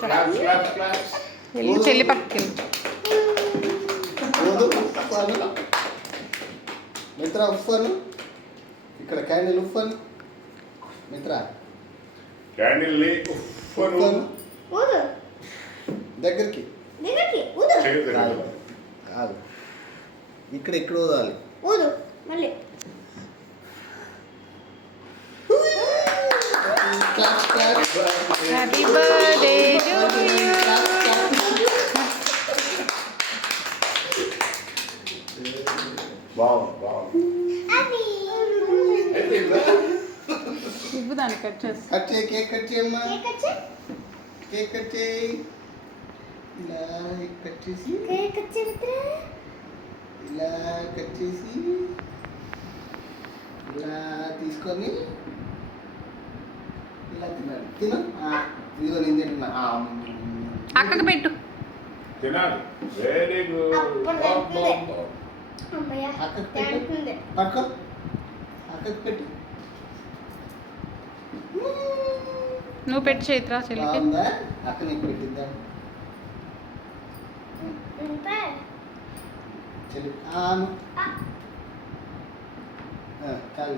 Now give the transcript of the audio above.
మిత్ర వెళ్ళి చెల్లి పక్కకి మిత్ర ఉఫ్ఫను ఇక్కడ క్యాండిల్ ఉఫ్ఫను మిత్ర క్యాండిల్ ఉఫ్ఫను దగ్గరికి కాదు ఇక్కడ ఇక్కడ ఊదాలి మళ్ళీ హ్యాపీ బర్త్డే టు యూ. బాగుంది ఇవ్వు దాన్ని కట్ చేసి కట్ చేయి కేక్ కట్ చేయమ్మా కేక్ కట్ చేయి ఇలా కట్ చేసి ఇలా కట్ చేసి ఇలా తీసుకొని ఇలా తినాలి తిను ఇదిగో నేను తింటున్నా అక్కకి పెట్టు. తినాలి వెరీ గుడ్ అక్కకి పెట్టు పట్టుకో అక్కకి పెట్టు నువ్వు పెట్టి చైత్ర చెల్లికి. బాగుందా అక్క నీకు పెట్టిద్దాం చెల్లి కాదు